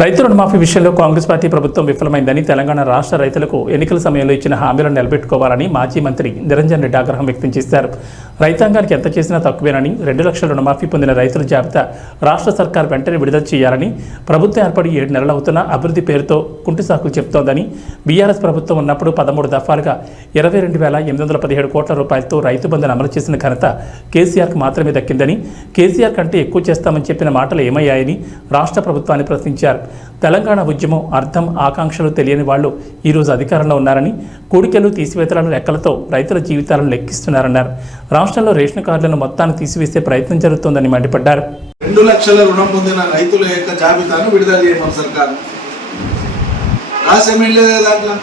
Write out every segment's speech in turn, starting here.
రైతు రుణమాఫీ విషయంలో కాంగ్రెస్ పార్టీ ప్రభుత్వం విఫలమైందని తెలంగాణ రాష్ట్ర రైతులకు ఎన్నికల సమయంలో ఇచ్చిన హామీలను నిలబెట్టుకోవాలని మాజీ మంత్రి నిరంజన్ రెడ్డి ఆగ్రహం వ్యక్తం చేశారు. రైతాంగానికి ఎంత చేసినా తక్కువేనని, 2 లక్షల రుణమాఫీ పొందిన రైతుల జాబితా రాష్ట్ర సర్కార్ వెంటనే విడుదల చేయాలని, ప్రభుత్వం ఏర్పడి 7 నెలలవుతున్నా అభివృద్ధి పేరుతో కుంటి సాకులు చెప్తోందని, బీఆర్ఎస్ ప్రభుత్వం ఉన్నప్పుడు 13 దఫాలుగా 22,817 కోట్ల రూపాయలతో రైతు బంధును అమలు చేసిన ఘనత కేసీఆర్కు మాత్రమే దక్కిందని, కేసీఆర్ కంటే ఎక్కువ చేస్తామని చెప్పిన మాటలు ఏమయ్యాయని రాష్ట్ర ప్రభుత్వాన్ని ప్రశ్నించారు. తెలంగాణ ఉద్యమం అర్థం ఆకాంక్షలు తెలియని వాళ్లు ఈరోజు అధికారంలో ఉన్నారని, కూడికలు తీసివేతల లెక్కలతో రైతుల జీవితాలను లెక్కిస్తున్నారన్నారు. రాష్ట్రంలో రేషన్ కార్డులను మొత్తాన్ని తీసివేసే ప్రయత్నం జరుగుతోందని మండిపడ్డారు. 2 లక్షల రుణం పొందిన రైతుల యొక్క జాబితాను విడుదల చేయమని సర్కారు రాష్ట్రం వెళ్ళేదే. దాంట్లో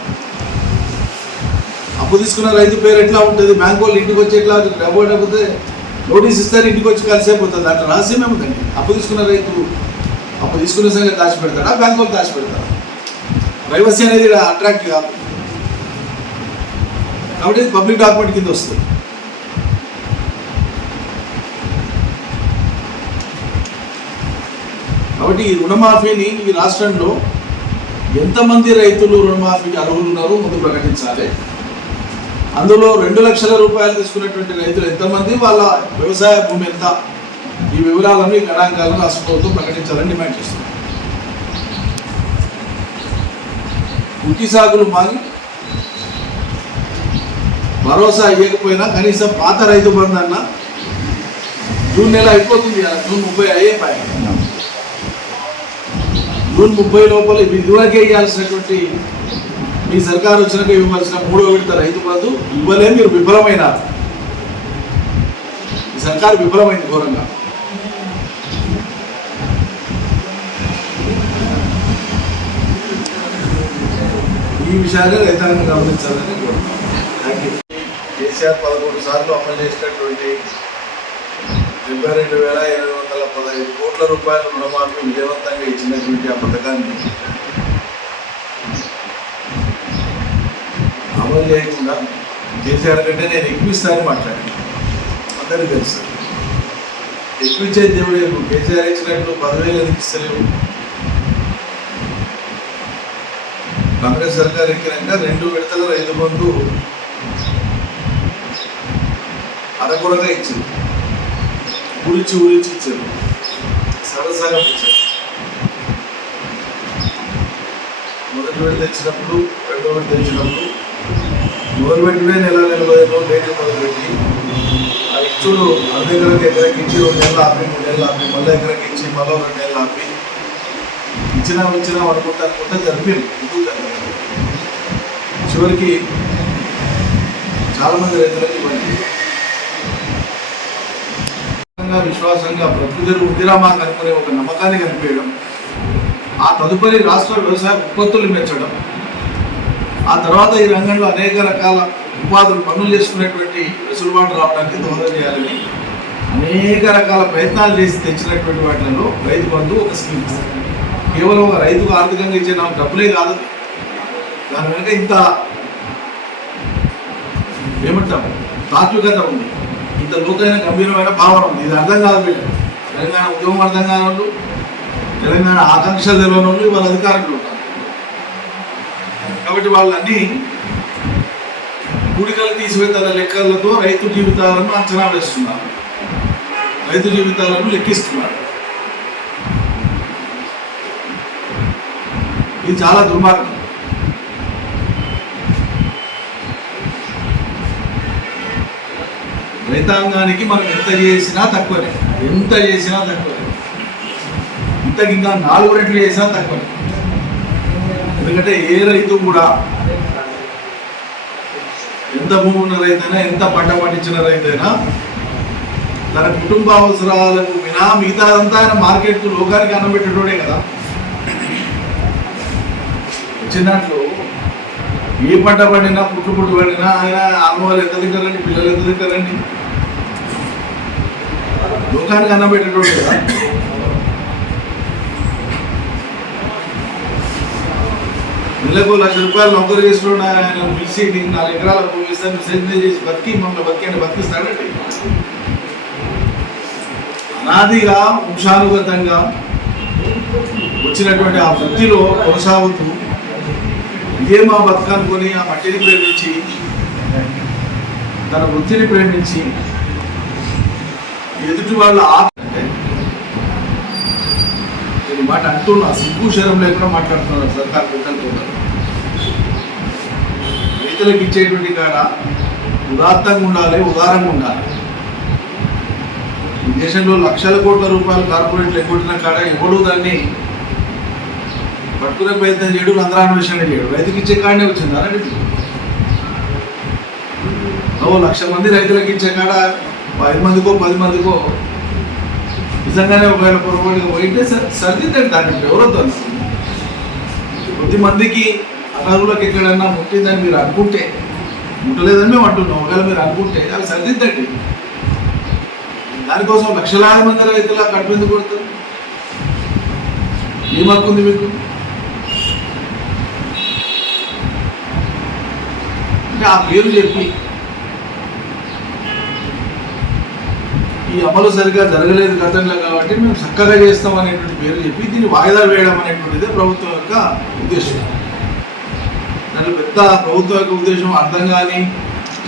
అప్పు తీసుకున్న రైతు పేరు ఎట్లా ఉంటుంది, బ్యాంకు వాళ్ళు ఇంటికి వచ్చి ఎట్లా డబ్బు డబ్బుతే నోటీస్ ఇస్తారు, ఇంటికి వచ్చి కలిసేపోతుంది. దాంట్లో రహస్యం ఏముందండి? అప్పు తీసుకున్న రైతు అప్పు తీసుకునే సంగతి దాచిపెడతాడా, బ్యాంకు వాళ్ళు దాచిపెడతారా? ప్రైవసీ అనేది అట్రాక్ట్ కాదు కాబట్టి పబ్లిక్ డాక్యుమెంట్ కింద వస్తుంది. కాబట్టి ఈ రుణమాఫీని ఈ రాష్ట్రంలో ఎంతమంది రైతులు రుణమాఫీకి అర్హులు ఉన్నారో ముందు ప్రకటించాలి. అందులో 2 లక్షల రూపాయలు తీసుకున్నటువంటి రైతులు ఎంతమంది, వాళ్ళ వ్యవసాయ భూమి ఎంత, ఈ వివరాలను ఈ గణాంకాలను రాష్ట్ర ప్రభుత్వం ప్రకటించాలని డిమాండ్ చేస్తుంది. కుంటి సాగులు మాని భరోసా ఇవ్వకపోయినా కనీసం పాత రైతు బంధు అన్న జూన్ నెల అయిపోతుంది కదా, జూన్ 30 అయిపోయాయి. జూన్ 30 లోపల ఇదివరకే ఇవ్వాల్సినటువంటి మీ సర్కారు వచ్చినాక ఇవ్వాల్సిన 3వ విడత రైతు బంధు ఇవ్వలే. మీరు విఫలమైనారు. ఈ సర్కారు విఫలమైంది ఘోరంగా. ఈ విషయాన్ని రైతాంగం గమనించాలని కోరుతున్నాను. కేసీఆర్ 11 సార్లు అమలు చేసినటువంటి 72,815 కోట్ల రూపాయల రుణమాఫీ విజయవంతంగా ఇచ్చినటువంటి ఆ పథకాన్ని అమలు చేయకుండా కేసీఆర్ కంటే నేను ఎక్కువ ఇస్తానని మాట్లాడాను. అందరికీ తెలుసు. ఎక్కువ ఇచ్చే దేవుడు కేసీఆర్ ఇచ్చినట్లు 10,000 ఎందుకు ఇస్తలేవు? కాంగ్రెస్ సర్కార్ ఎక్కినాక 2 విడతల రైతు బంధు అరకొరగా ఇచ్చింది. ఊరించి ఇచ్చారు, సరసగా ఇచ్చారు. మొదటి విడత ఇచ్చినప్పుడు, 2వ విడత ఇచ్చినప్పుడు మొదలుపెట్టినే నెల 40 రోజులు డేట్ మొదలుపెట్టి ఆ ఇచ్చుడు అర్ధెకరకు ఎకరకి ఇచ్చి 2 నెలలు ఆపి, 3 నెలలు ఆపి, మళ్ళీ ఎకరకి ఇచ్చి మళ్ళీ 2 నెలలు ఆపి ఇచ్చినా అనుకుంటా జరిపింది. చివరికి చాలామంది రైతులకు ఇవ్వండి విశ్వాసంగా ప్రకృతి ఉద్దిరామా కనుక్కునే ఒక నమ్మకాన్ని కనిపించడం, ఆ తదుపరి రాష్ట్ర వ్యవసాయ ఉత్పత్తులు పెంచడం, ఆ తర్వాత ఈ రంగంలో అనేక రకాల ఉపాధులు పనులు చేసుకునేటువంటి వెసులుబాటు రావడానికి దోహదం చేయాలని అనేక రకాల ప్రయత్నాలు చేసి తెచ్చినటువంటి వాటిలో రైతు బంధు ఒక స్కీమ్. కేవలం ఒక రైతుకు ఆర్థికంగా ఇచ్చే నాకు డబ్బులే కాదు, దాని వెనుక ఇంత ఏమంటాం తాత్వికత ఉంది, ఇంత లోతైన గంభీరమైన భావన ఉంది. ఇది అర్థం కాదు వీళ్ళు. తెలంగాణ ఉద్యమం అర్థం కాని వాళ్ళు, తెలంగాణ ఆకాంక్షలు తెలియని వాళ్ళు వాళ్ళ అధికారంలో ఉన్నారు. కాబట్టి వాళ్ళన్నీ కూడికలు తీసివేతల లెక్కలతో రైతు జీవితాలను అంచనా వేస్తున్నారు, రైతు జీవితాలను లెక్కిస్తున్నారు. ఇది చాలా దుర్మార్గం. రైతాంగానికి మనం ఎంత చేసినా తక్కువనే, ఇంతకు ఇంకా 4 రెట్లు చేసినా తక్కువనే. ఎందుకంటే ఏ రైతు కూడా, ఎంత భూమి ఉన్న రైతైనా, ఎంత పంట పండించిన రైతైనా తన కుటుంబ అవసరాలకు వినా మిగతాదంతా ఆయన మార్కెట్కు లోకానికి అన్నం పెట్టేటోడే కదా. వచ్చినట్లు ఏ పంట పండినా, పుట్టు పండినా ఆయన అమ్మవాళ్ళు ఎంత తింటారండి, పిల్లలు ఎంత తింటారండి, లోకానికి అన్నం పెట్టేటోడు కదా. నెలకు 1 లక్ష రూపాయలు నౌకరు చేస్తున్నాడు. ఆయన పిలిచి 4 ఎకరాల భూమి ఇస్తాను సేద్యం చేసి మమ్మల్ని బతికిస్తాడండి. అనాదిగా వంశానుగతంగా వచ్చినటువంటి ఆ వృత్తిలో కొనసాగుతూ ఇదే మా బతుకనుకొని ఆ మట్టిని ప్రేమించి తన వృత్తిని ప్రేమించి ఎదుటి వాళ్ళ అంటే నేను మాట అంటున్నా, సిగ్గు శరం లేకుండా మాట్లాడుతున్నారు సర్కార్ పెద్దలతో. రైతులకు ఇచ్చేటువంటి కాడ ఉదాత్తంగా ఉండాలి, ఉదారంగా ఉండాలి. ఈ దేశంలో లక్షల కోట్ల రూపాయలు కార్పొరేట్లు ఎగ్గొట్టిన కాడ ఎవడు దాన్ని పట్టుకునే ప్రయత్నం చేయడు, రంధ్రాన్వేషణ చేయడు. రైతుకి ఇచ్చే కాడనే వచ్చింది అలాంటి 1,00,000 మంది రైతులకు ఇచ్చే కాడ 5 మందికో 10 మందికో నిజంగానే ఒకవేళ పొరపాటుగా పోయింటే సర్దిద్దండి. దాన్ని ఎవరొద్దు అనుకుంది. కొద్ది మందికి అనర్హులకు ఎక్కడన్నా ముట్టిందని మీరు అనుకుంటే, ముట్టలేదని మేము అంటున్నాం, ఒకవేళ మీరు అనుకుంటే అవి సర్దిద్దండి. దానికోసం లక్షలాది మంది రైతుల కడుపు ఎందుకు కొడతారు? ఏం హక్కు ఉంది మీకు? అంటే ఆ పేరు చెప్పి ఈ అమలు సరిగా జరగలేదు గతంలో కాబట్టి మేము చక్కగా చేస్తాం అనేటువంటి పేరు చెప్పి దీన్ని వాయిదా వేయడం అనేటువంటిదే ప్రభుత్వం యొక్క ఉద్దేశం. దాంట్లో పెద్ద ప్రభుత్వం యొక్క ఉద్దేశం అర్థం కానీ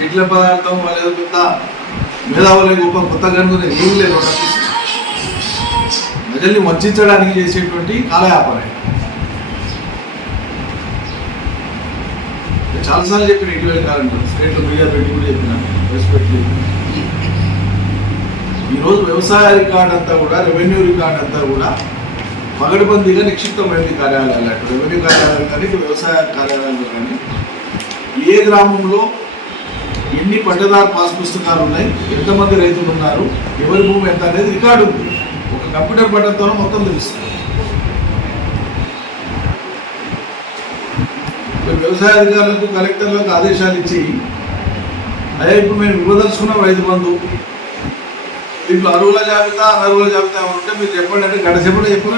ఇట్ల పదార్థం లేదా పెద్ద మేధావుల గొప్ప కొత్త కనుగొనే ఏం లేదు. ప్రజల్ని వంచడానికి చేసేటువంటి కాలయాపనం. చాలాసార్లు చెప్పిన ఇటీవల కాలంలో స్టేట్లో మీడియా పెట్టి కూడా చెప్పినాను, రెస్పెక్ట్ ఈరోజు వ్యవసాయ రికార్డ్ అంతా కూడా, రెవెన్యూ రికార్డ్ అంతా కూడా పగడబందీగా నిక్షిప్తమైంది. కార్యాలయాలు అటు రెవెన్యూ కార్యాలయాలు కానీ ఇటు వ్యవసాయ కార్యాలయాలు కానీ ఏ గ్రామంలో ఎన్ని పట్టదారు పాస్ పుస్తకాలు ఉన్నాయి, ఎంతమంది రైతులు ఉన్నారు, ఎవరి భూమి ఎంత అనేది రికార్డు ఉంది. ఒక కంప్యూటర్ బటన్తోనే మొత్తం తెలుస్తుంది. వ్యవసాయ అధికారులకు కలెక్టర్లకు ఆదేశాలు ఇచ్చి అయ్యా ఇప్పుడు మేము ఇవ్వదలుచుకున్నాం రైతు బంధు, ఇప్పుడు అర్హుల జాబితా అనర్హుల జాబితా ఉంటే మీరు చెప్పండి అంటే గడసేపటి చెప్పిన